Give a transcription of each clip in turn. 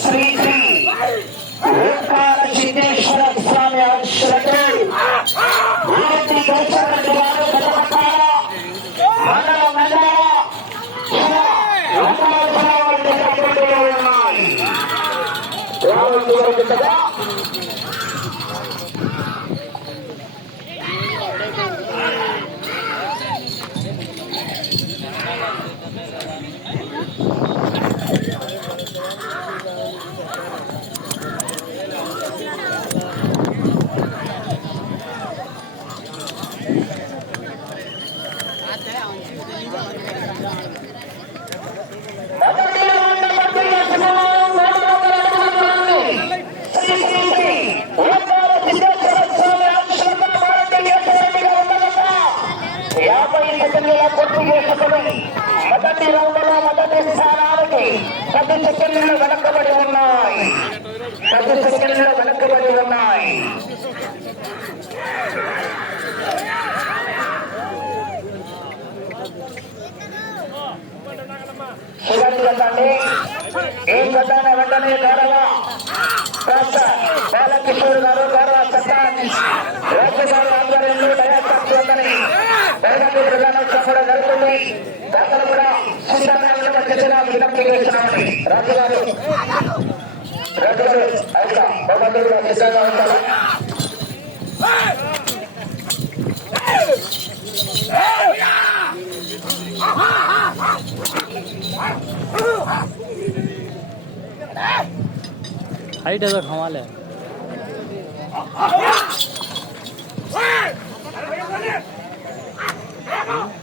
శ్రీ శ్రీ వెంటనే గౌరవ. రాష్ట్ర గారు గౌరవ చట్టాన్ని రాజ్య గారు ఆధ్వర్యంలో దయాకర్తని బహిరంగ ప్రధానోత్సవం కూడా జరుగుతుంది. దాంట్లో రాజు గారు రాజు గారు యొక్క బహుమతులు हाइट है तो खमाल है Hey!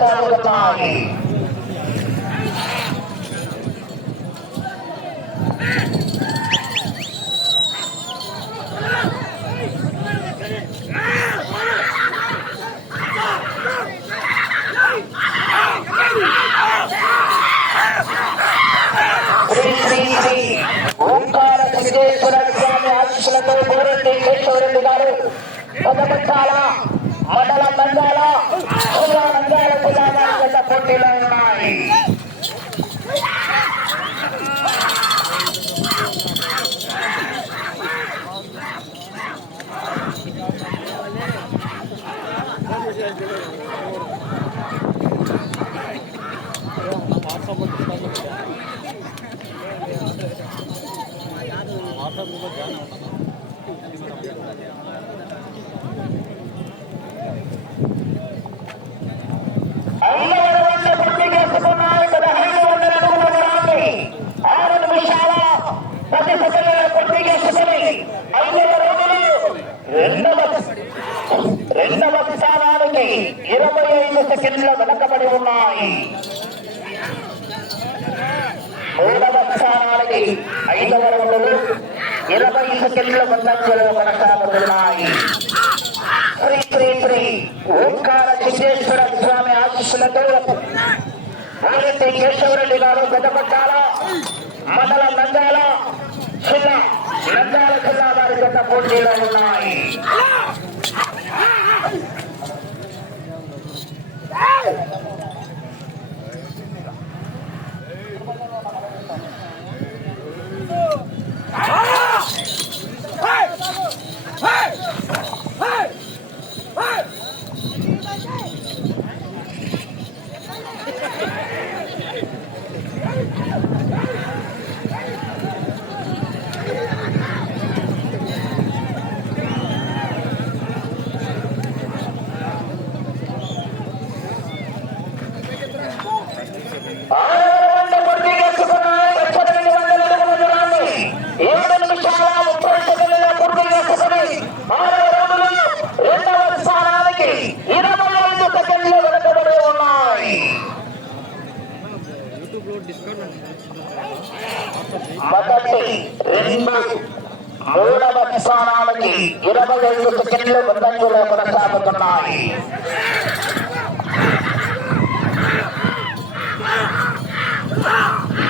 కొనసాగుతున్నాయి regular స్థానానికి ఐదవ రౌండ్లు ఇరవై సెకండ్ల ముందంజలో కొనసాగుతున్నాయి. శ్రీ శ్రీ శ్రీ ఓంకార సిద్ధేశ్వర స్వామి ఆశీస్సులతో ఆరెడ్డి కేశవరెడ్డి గారు గతపట్టాల మండల నంద్యాల జిల్లా నంద్యాల జిల్లా వారి గత పోటీలో ఉన్నాయి. Hey! Ah! మూడవ ఇరవై ఐదు సెకండ్లు ముందంజలో కొనసాగుతున్నాయి Ah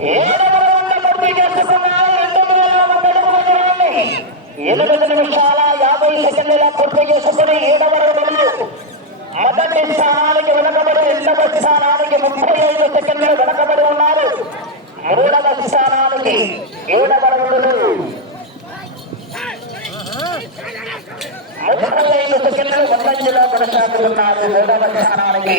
రౌండ్ పూర్తి చేసుకున్నారు రెండు వేల వంద అడుగుల దూరాన్ని ఎనిమిది నిమిషాల యాభై సెకండ్ల పూర్తి చేసుకుని ఏడవ రౌండ్లు మొదటి స్థానానికి వెనకబడి రెండవ స్థానానికి ముప్పై ఐదు సెకండ్లు వెనకబడి ఉన్నారు మూడవ స్థానానికి ఏడవ రౌండ్లు ముప్పై ఐదు సెకండ్లు ముందంజలో కొనసాగుతున్నారు మూడవ స్థానానికి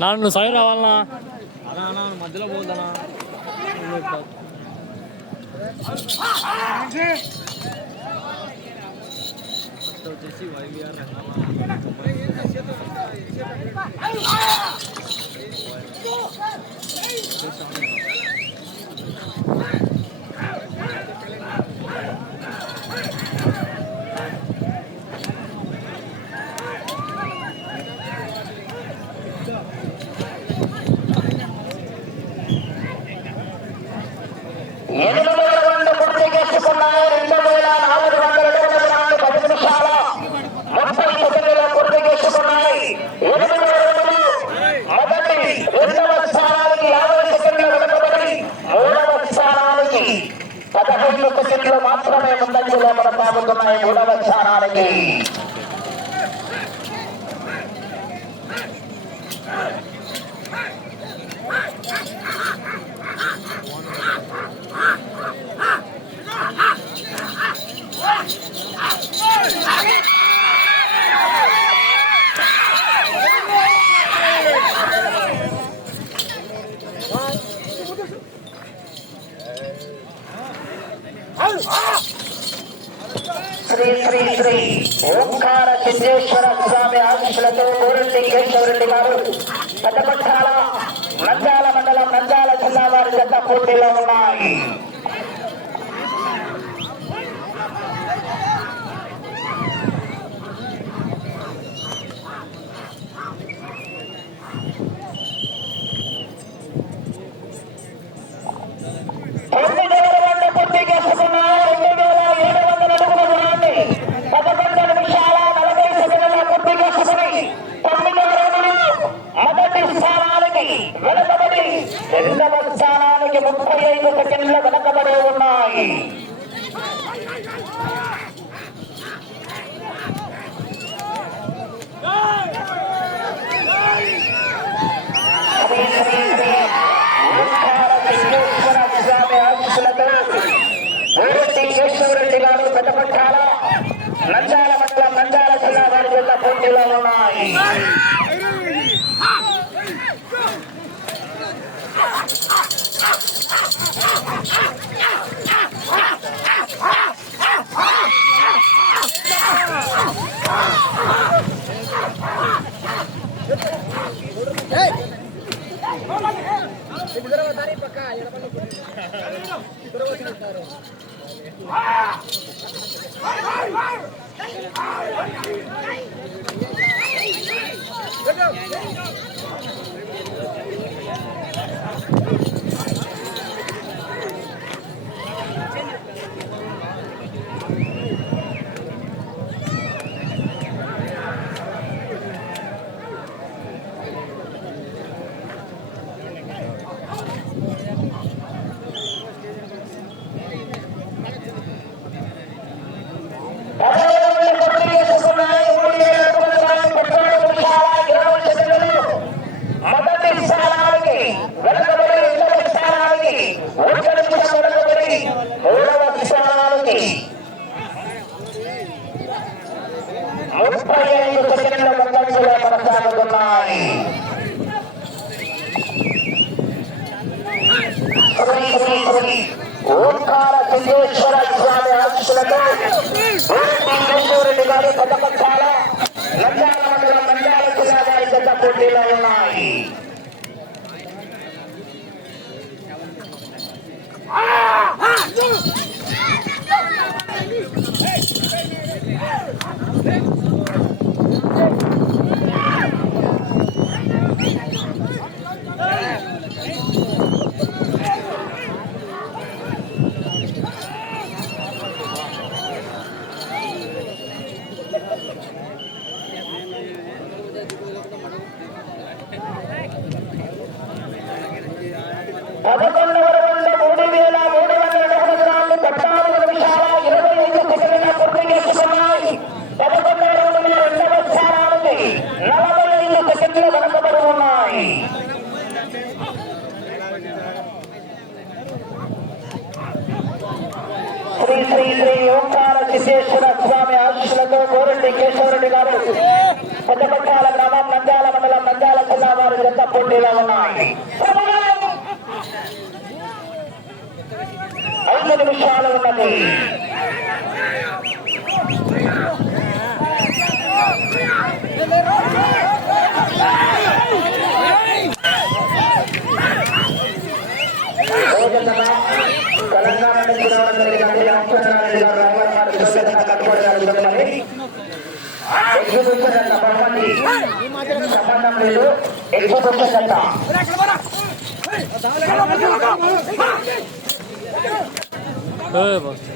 నన్ను సై రావాలనా? మధ్యలో పోతానా వచ్చేసి వైవిఆర్ రంగమ్మ శ్రీ ఓంకార సిద్ధేశ్వర స్వామి ఆశీస్సులతో కోరంటి కేశవరెడ్డి గారు పెద్దపక్షాల నంద్యాల మండలం నంద్యాల జిల్లా వారి చెత్త పోటీలో ఉన్నాయి. రెండవ స్థానానికి ముప్పై ఐదు సెకండ్ల వెనకబడి ఉన్నాయి. నంద్యాల మండలం నంద్యాల జిల్లా వారి యొక్క పోటీలో ఉన్నాయి Yeah! గారు పథకం చాలా నంద్యాల మండలం నంద్యాలకు సాగాలి గత పోటీలో ఉన్నాయి Ah! ah! చట్ట బహుమతి సంబంధం లేదు ఎక్కువ దొంగ చట్ట boss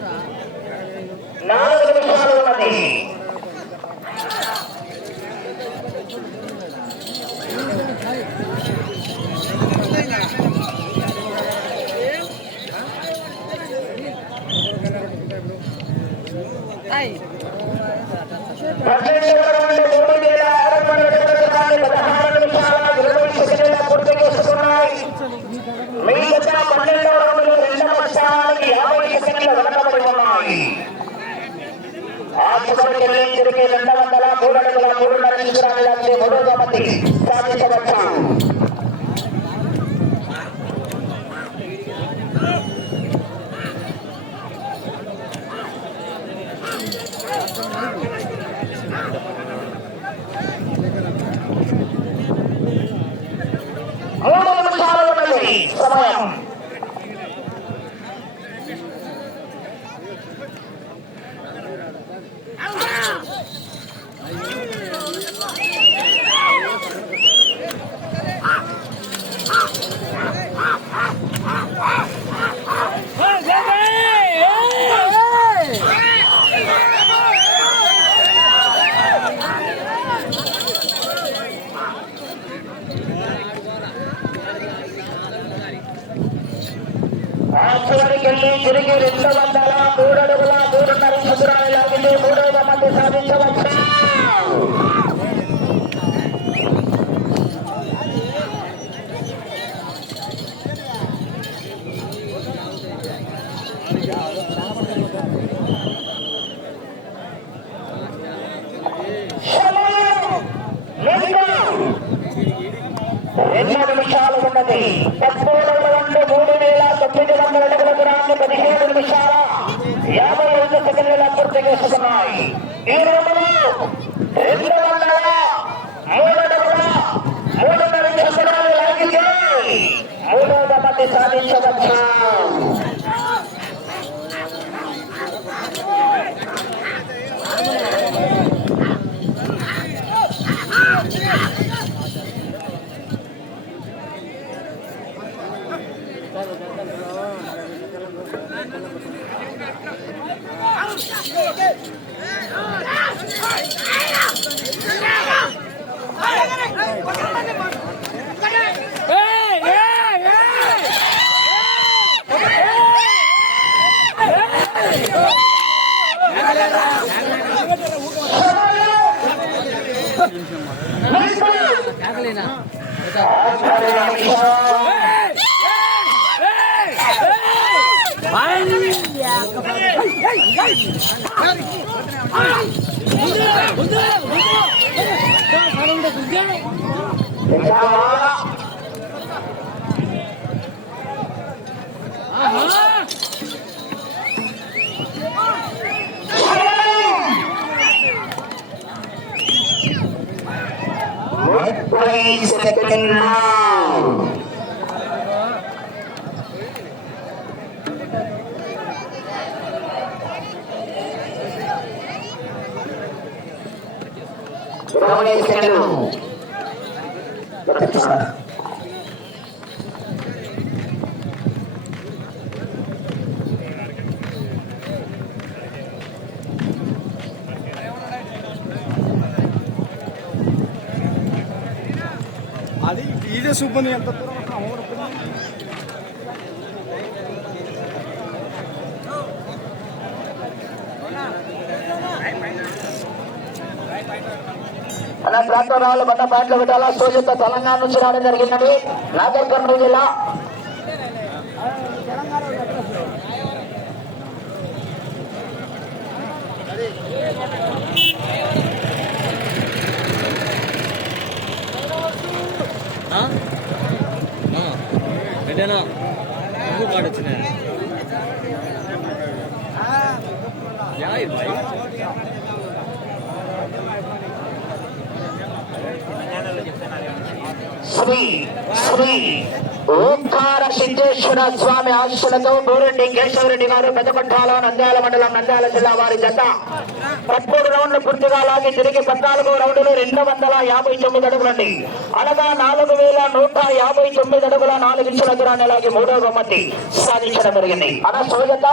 Yeah. Hacemos sobre que Cheers! ముప్పై సెకండ్లు ఇరవై అది వీడియో సూపర్ ఎంత దూరం ప్రాంతంలో బండ పాటలు పెట్టాలా సోజత తెలంగాణ నుంచి రావడం జరిగిందండి. నాగర్ కర్నూలు జిల్లా పెట్టానా కాడొచ్చినాయి శ్రీ శ్రీ ఓంకార సిద్ధేశ్వర స్వామి ఆశీస్సులతో బోరెడ్డి కేశవరెడ్డి గారు పెద్దపట్టాల నంద్యాల మండలం నంద్యాల జిల్లా వారి జత. పదమూడు రౌండ్లు పూర్తిగా లాగి తిరిగి పద్నాలుగు రౌండ్లు రెండు వందల యాభై తొమ్మిది అడుగులండి. అనగా నాలుగు వేల నూట యాభై తొమ్మిది అడుగుల నాలుగు ఇంచుల దూరాన్ని లాగి మూడవ బహుమతి సాధించడం జరిగింది. అన సోజత.